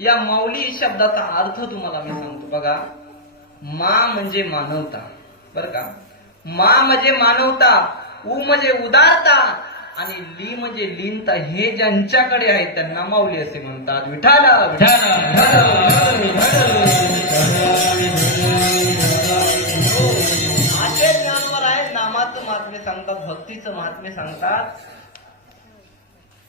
या माऊली शब्दाचा अर्थ तुम्हाला मी सांगतो. बघा मा म्हणजे मानवता. बर का? मा म्हणजे मानवता उ म्हणजे उदारता आणि ली म्हणजे लीनता. हे ज्यांच्याकडे आहे त्यांना माऊली असे म्हणतात. विठाल ज्ञानवर आहेत नामाचं महात्म्य सांगतात भक्तीचं महात्म्य सांगतात.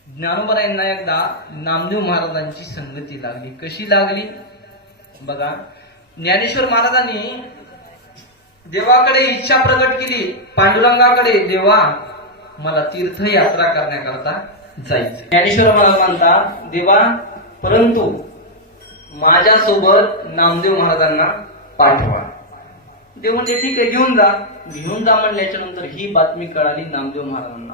ज्ञानोबरायांना एकदा नामदेव महाराजांची संगती लागली. कशी लागली? बघा. ज्ञानेश्वर महाराजांनी देवाकडे इच्छा प्रकट केली. पांडुरंगाकडे देवा मला तीर्थयात्रा करण्याकरता जायचं ज्ञानेश्वर महाराज म्हणता देवा परंतु माझ्यासोबत नामदेव महाराजांना पाठवा. देव म्हणजे ठीक आहे घेऊन जा. घेऊन जा म्हणल्याच्या नंतर ही बातमी कळाली नामदेव महाराजांना.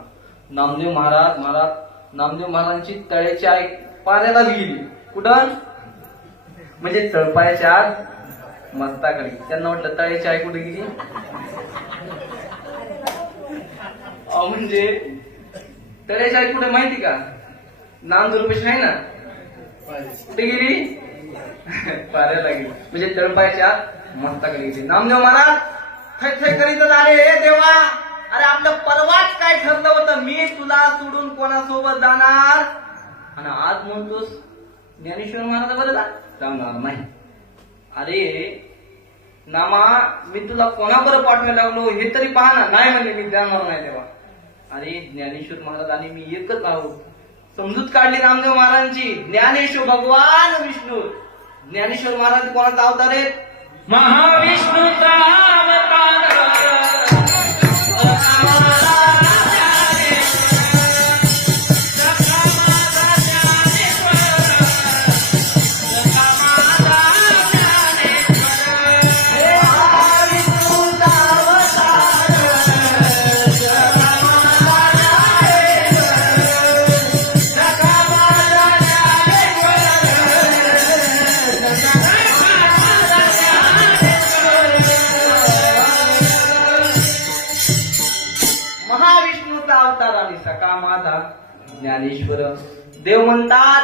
नामदेव महाराज महाराज नामदेव महाराजांची तळ्याची आई पाण्याला गेली. कुठं? म्हणजे तळपायाच्या आत मस्ताकडे त्यांना वाटलं तळ्याची आई कुठे गेली? म्हणजे तळ्याची आई कुठे माहिती का? नाम दुर्पेश आहे ना? कुठे गेली? पाऱ्याला गेली. म्हणजे तळपायाच्या आत मस्ताकडे गेली. नामदेव महाराज थै थै करीतच आले हे देवा! अरे आपलं परवाच काय ठरलं होतं? मी तुला सोडून कोणासोबत जाणार? आणि आज म्हणतोस ज्ञानेश्वर महाराज बरं जाणार नाही. अरे नामा मी तुला कोणाबरोबर पाठवायला लागलो? हे तरी पहा ना. नाही म्हणजे मी जाणार नाही तेव्हा. अरे ज्ञानेश्वर महाराज आणि मी एकच आहोत. समजूत काढली रामदेव महाराजांची. ज्ञानेश्वर भगवान विष्णू. ज्ञानेश्वर महाराज कोणाचा अवतार आहेत महाविष्णूचा महाविष्णूचा अवतार आणि सका माझा. ज्ञानेश्वर. देव म्हणतात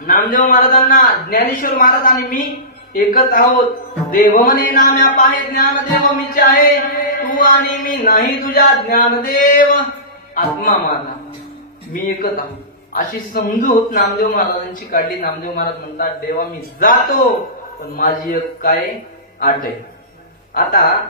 नामदेव महाराजांना ज्ञानेश्वर महाराज आणि मी एकच आहोत. देव म्हणे नाम्या पाहे ज्ञानदेव मीचे आहे तू आणि मी नाही तुझ्या ज्ञानदेव. आत्मा माझा. मी एकच आहोत. अशी समजूत नामदेव महाराजांची काढली. नामदेव महाराज म्हणतात देवा मी जातो पण माझी एक काय आट आहे. आता